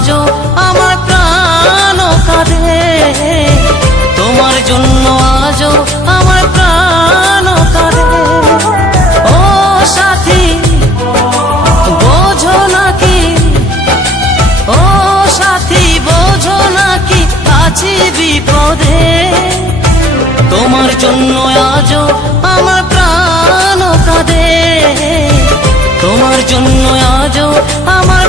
আজও আমার প্রাণ কাঁদে, তোমার জন্য আজও আমার প্রাণ কাঁদে। ও সাথী বোঝো নাকি, ও সাথী বোঝো নাকি আছি বিপদে, তোমার জন্য আজও আমার প্রাণ কাঁদে, তোমার জন্য আজও আমার